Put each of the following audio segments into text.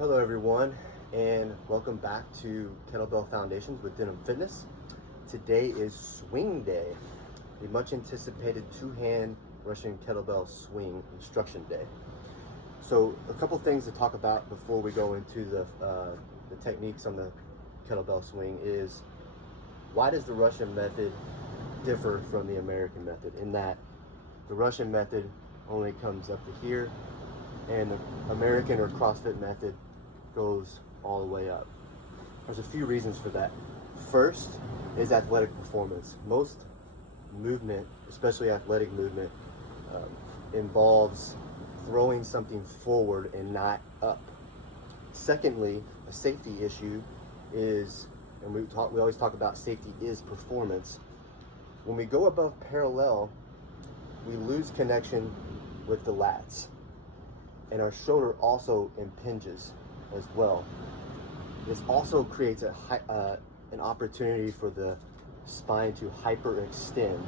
Hello everyone, and welcome back to Kettlebell Foundations with Denim Fitness. Today is swing day, the much anticipated two-hand Russian kettlebell swing instruction day. So a couple things to talk about before we go into the techniques on the kettlebell swing is, why does the Russian method differ from the American method? In that the Russian method only comes up to here, and the American or CrossFit method goes all the way up. There's a few reasons for that. First is athletic performance. Most movement, especially athletic movement, involves throwing something forward and not up. Secondly, a safety issue is, and we always talk about safety is performance. When we go above parallel, we lose connection with the lats, and our shoulder also impinges as well. This also creates an opportunity for the spine to hyperextend,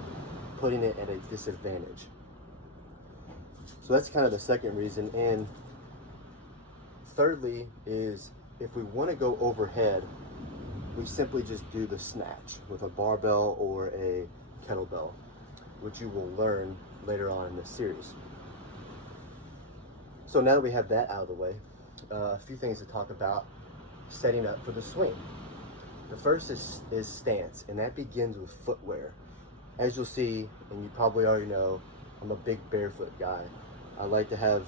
putting it at a disadvantage. So that's kind of the second reason. And thirdly is, if we want to go overhead, we simply just do the snatch with a barbell or a kettlebell, which you will learn later on in this series. So now that we have that out of the way, a few things to talk about setting up for the swing. The first is stance, and that begins with footwear. As you'll see, and you probably already know, I'm a big barefoot guy. I like to have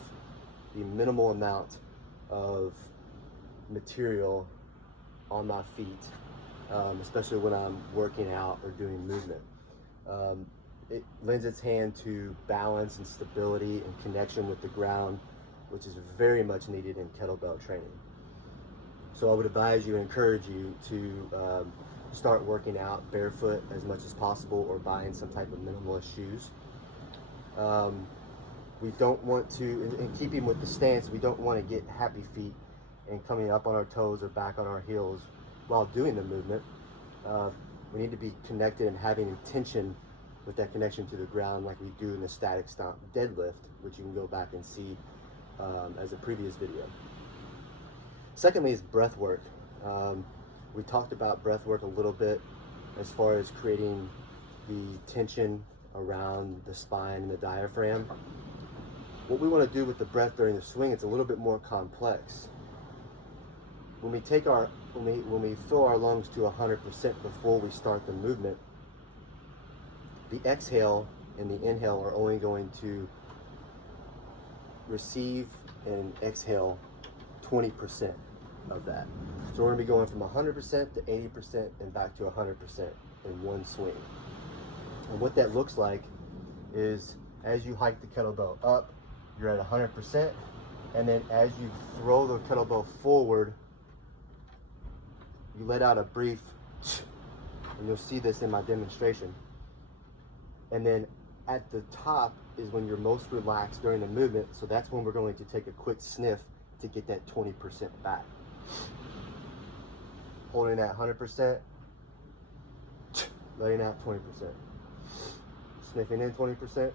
the minimal amount of material on my feet, especially when I'm working out or doing movement. It lends its hand to balance and stability and connection with the ground, which is very much needed in kettlebell training. So I would advise you, encourage you to start working out barefoot as much as possible, or buying some type of minimalist shoes. We don't want to, in keeping with the stance, we don't want to get happy feet and coming up on our toes or back on our heels while doing the movement. We need to be connected and having intention with that connection to the ground, like we do in the static stomp deadlift, which you can go back and see as a previous video. Secondly is breath work. We talked about breath work a little bit as far as creating the tension around the spine and the diaphragm. What we want to do with the breath during the swing, it's a little bit more complex. When we fill our lungs to 100% before we start the movement, the exhale and the inhale are only going to receive and exhale 20% of that. So we're going to be going from 100% to 80% and back to 100% in one swing. And what that looks like is, as you hike the kettlebell up, you're at 100%, and then as you throw the kettlebell forward, you let out a brief, and you'll see this in my demonstration. And then at the top is when you're most relaxed during the movement, so that's when we're going to take a quick sniff to get that 20% back. Holding at 100%, letting out 20%. Sniffing in 20%,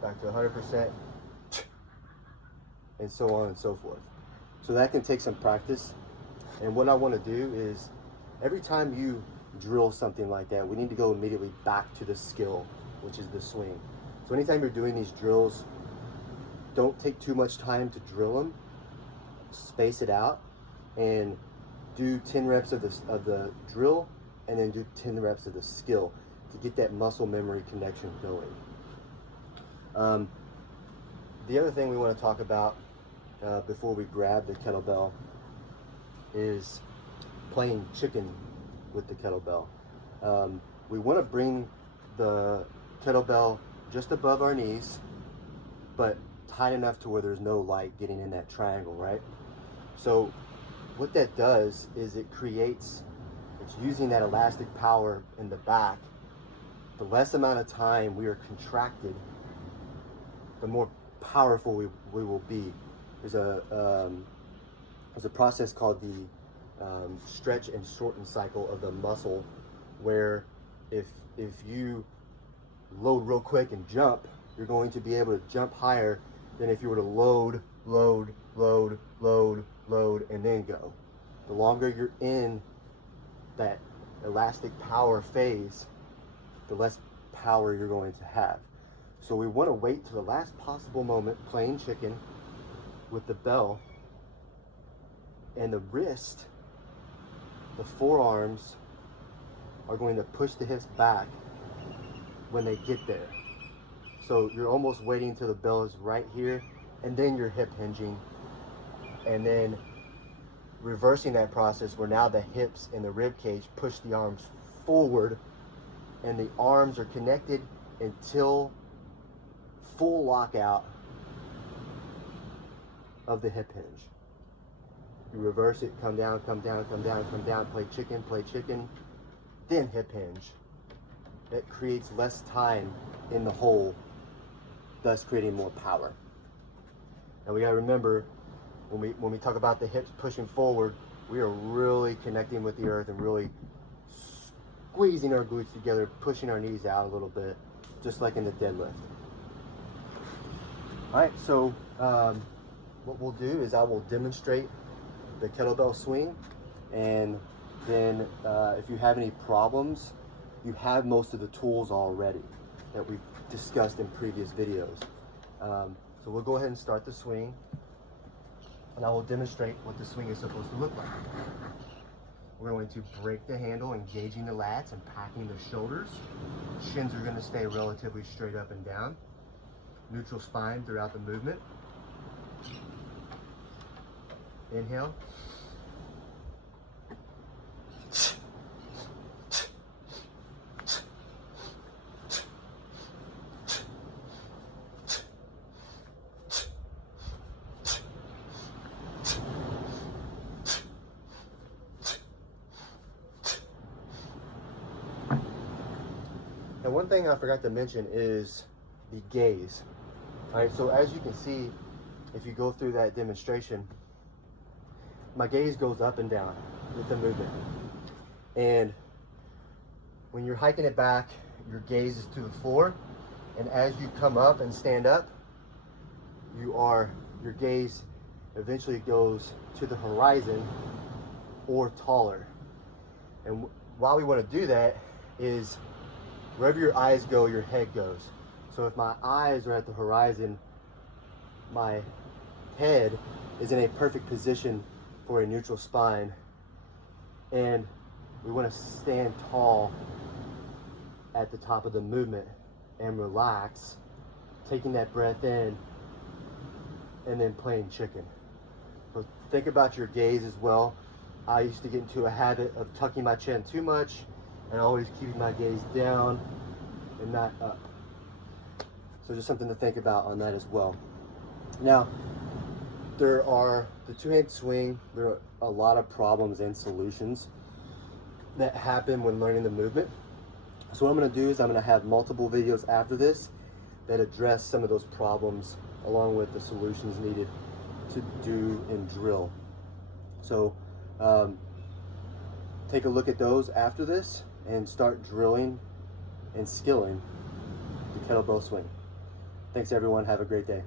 back to 100%, and so on and so forth. So that can take some practice. And what I want to do is, every time you drill something like that, we need to go immediately back to the skill, which is the swing. So anytime you're doing these drills, don't take too much time to drill them. Space it out and do 10 reps of the drill, and then do 10 reps of the skill to get that muscle memory connection going. The other thing we want to talk about before we grab the kettlebell is playing chicken with the kettlebell. We want to bring the kettlebell just above our knees, but tight enough to where there's no light getting in that triangle, right? So what that does is it's using that elastic power in the back. The less amount of time we are contracted, the more powerful we will be. There's a process called the stretch and shorten cycle of the muscle, where if you load real quick and jump, you're going to be able to jump higher than if you were to load, longer you're in that elastic power phase, the less power you're going to have. So we want to wait to the last possible moment, playing chicken with the bell, and the wrist, the forearms are going to push the hips back when they get there. So you're almost waiting till the bell is right here, and then you're hip hinging, and then reversing that process where now the hips and the rib cage push the arms forward, and the arms are connected until full lockout of the hip hinge. You reverse it, come down, come down, come down, come down, play chicken, then hip hinge. That creates less time in the hole, thus creating more power. And we gotta remember, when we talk about the hips pushing forward, we are really connecting with the earth and really squeezing our glutes together, pushing our knees out a little bit, just like in the deadlift. All right, so what we'll do is I will demonstrate the kettlebell swing, and then if you have any problems, you have most of the tools already that we've discussed in previous videos. So we'll go ahead and start the swing, and I will demonstrate what the swing is supposed to look like. We're going to break the handle, engaging the lats and packing the shoulders. Shins are going to stay relatively straight up and down. Neutral spine throughout the movement. Inhale. And one thing I forgot to mention is the gaze. All right, so as you can see, if you go through that demonstration, my gaze goes up and down with the movement. And when you're hiking it back, your gaze is to the floor. And as you come up and stand up, your gaze eventually goes to the horizon or taller. And why we want to do that is wherever your eyes go, your head goes. So if my eyes are at the horizon, my head is in a perfect position for a neutral spine. And we want to stand tall at the top of the movement and relax, taking that breath in and then playing chicken. So think about your gaze as well. I used to get into a habit of tucking my chin too much and always keeping my gaze down and not up. So just something to think about on that as well. Now, there are the two-hand swing. There are a lot of problems and solutions that happen when learning the movement. So what I'm going to do is I'm going to have multiple videos after this that address some of those problems along with the solutions needed to do and drill. So take a look at those after this and start drilling and skilling the kettlebell swing. Thanks everyone, have a great day.